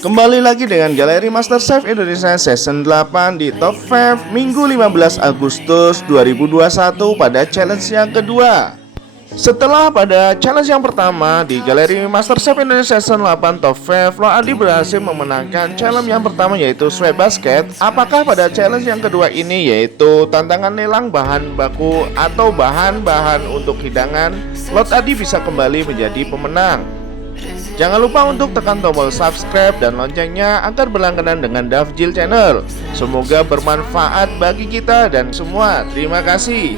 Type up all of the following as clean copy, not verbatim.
Kembali lagi dengan Galeri MasterChef Indonesia Season 8 di Top 5 Minggu 15 Agustus 2021 pada challenge yang kedua. Setelah pada challenge yang pertama di Galeri MasterChef Indonesia Season 8 Top 5, Lo Adi berhasil memenangkan challenge yang pertama yaitu Sweat Basket. Apakah pada challenge yang kedua ini yaitu tantangan lelang bahan baku atau bahan-bahan untuk hidangan, Lo Adi bisa kembali menjadi pemenang? Jangan lupa untuk tekan tombol subscribe dan loncengnya agar berlangganan dengan Davjil Channel. Semoga bermanfaat bagi kita dan semua. Terima kasih.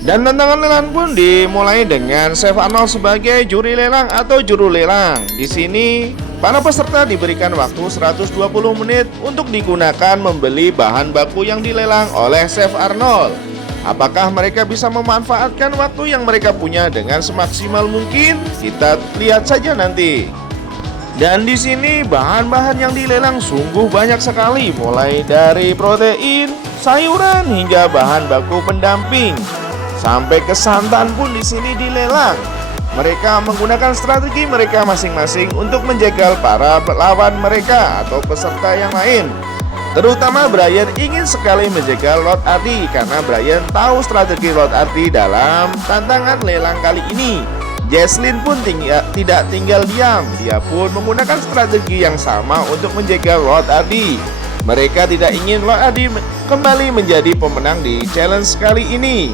Dan tantangan lelang pun dimulai dengan Chef Arnold sebagai juri lelang atau juru lelang. Di sini para peserta diberikan waktu 120 menit untuk digunakan membeli bahan baku yang dilelang oleh Chef Arnold. Apakah mereka bisa memanfaatkan waktu yang mereka punya dengan semaksimal mungkin? Kita lihat saja nanti. Dan di sini bahan-bahan yang dilelang sungguh banyak sekali, mulai dari protein, sayuran hingga bahan baku pendamping. Sampai ke santan pun di sini dilelang. Mereka menggunakan strategi mereka masing-masing untuk menjegal para lawan mereka atau peserta yang lain. Terutama Brian ingin sekali menjegal Lord Ardi karena Brian tahu strategi Lord Ardi dalam tantangan lelang kali ini. Jesslyn pun tidak tinggal diam, dia pun menggunakan strategi yang sama untuk menjegal Lord Ardi. Mereka tidak ingin Lord Ardi kembali menjadi pemenang di challenge kali ini.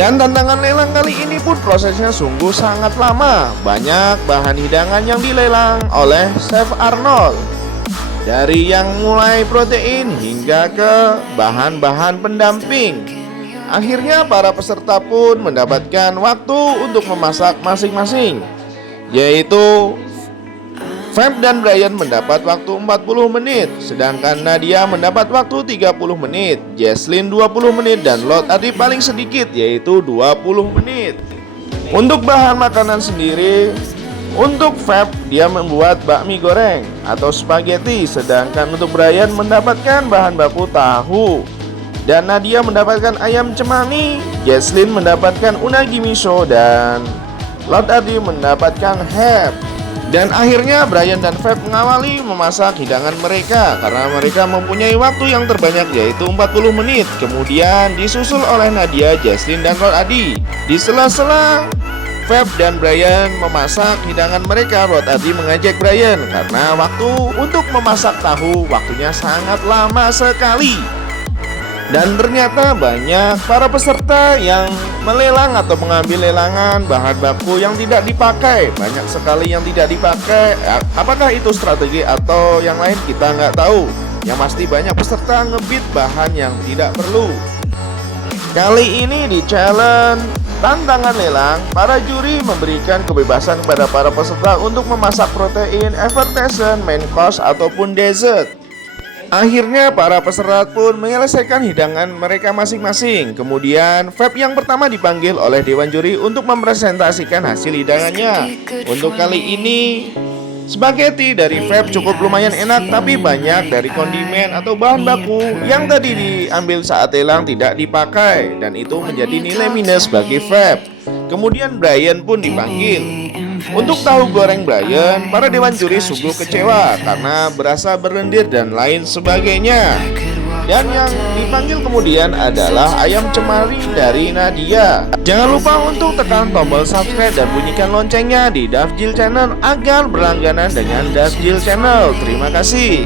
Dan tantangan lelang kali ini pun prosesnya sungguh sangat lama. Banyak bahan hidangan yang dilelang oleh Chef Arnold. Dari yang mulai protein hingga ke bahan-bahan pendamping. Akhirnya para peserta pun mendapatkan waktu untuk memasak masing-masing, yaitu Feb dan Brian mendapat waktu 40 menit, sedangkan Nadia mendapat waktu 30 menit, Jesslyn 20 menit, dan Lord Adi paling sedikit yaitu 20 menit. Untuk bahan makanan sendiri, untuk Feb dia membuat bakmi goreng atau spaghetti, sedangkan untuk Brian mendapatkan bahan baku tahu, dan Nadia mendapatkan ayam cemani, Jesslyn mendapatkan unagi miso, dan Lord Adi mendapatkan hep. Dan akhirnya Brian dan Feb mengawali memasak hidangan mereka karena mereka mempunyai waktu yang terbanyak yaitu 40 menit. Kemudian disusul oleh Nadia, Jesslyn, dan Lord Adi. Di sela-sela Feb dan Brian memasak hidangan mereka, Lord Adi mengajak Brian karena waktu untuk memasak tahu waktunya sangat lama sekali. Dan ternyata banyak para peserta yang melelang atau mengambil lelangan bahan baku yang tidak dipakai. Banyak sekali yang tidak dipakai. Apakah itu strategi atau yang lain kita nggak tahu. Yang pasti banyak peserta ngebit bahan yang tidak perlu. Kali ini di challenge tantangan lelang, para juri memberikan kebebasan kepada para peserta untuk memasak protein, effervescent, main course, ataupun dessert. Akhirnya para peserta pun menyelesaikan hidangan mereka masing-masing. Kemudian Feb yang pertama dipanggil oleh Dewan Juri untuk mempresentasikan hasil hidangannya. Untuk kali ini spaghetti dari Feb cukup lumayan enak, tapi banyak dari kondimen atau bahan baku yang tadi diambil saat lelang tidak dipakai, dan itu menjadi nilai minus bagi Feb. Kemudian Brian pun dipanggil. Untuk tahu goreng Brian, para dewan juri sungguh kecewa karena berasa berlendir dan lain sebagainya. Dan yang dipanggil kemudian adalah ayam cemari dari Nadia. Jangan lupa untuk tekan tombol subscribe dan bunyikan loncengnya di Davjil Channel agar berlangganan dengan Davjil Channel. Terima kasih.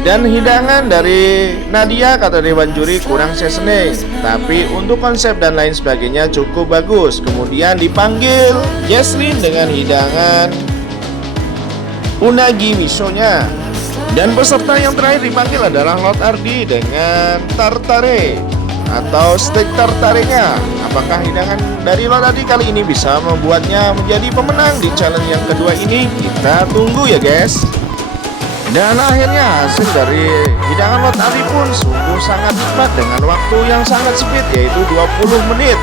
Dan hidangan dari Nadia kata dewan juri kurang seasoning, tapi untuk konsep dan lain sebagainya cukup bagus. Kemudian dipanggil Jesslyn dengan hidangan unagi misonya. Dan peserta yang terakhir dipanggil adalah Lord Ardi dengan tartare atau steak tartarenya. Apakah hidangan dari Lord Ardi kali ini bisa membuatnya menjadi pemenang di challenge yang kedua ini? Kita tunggu ya guys. Dan akhirnya hasil dari hidangan Lord Ardi pun sungguh sangat nikmat dengan waktu yang sangat sempit yaitu 20 menit.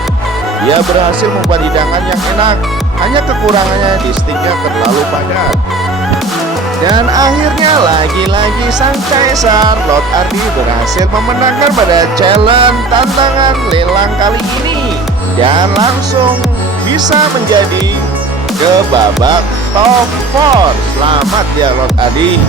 Dia berhasil membuat hidangan yang enak, hanya kekurangannya di sticknya terlalu padat. Dan akhirnya lagi-lagi sang kaisar Lord Ardi berhasil memenangkan pada challenge tantangan lelang kali ini dan langsung bisa menjadi ke babak top 4. Selamat ya Lord Adi.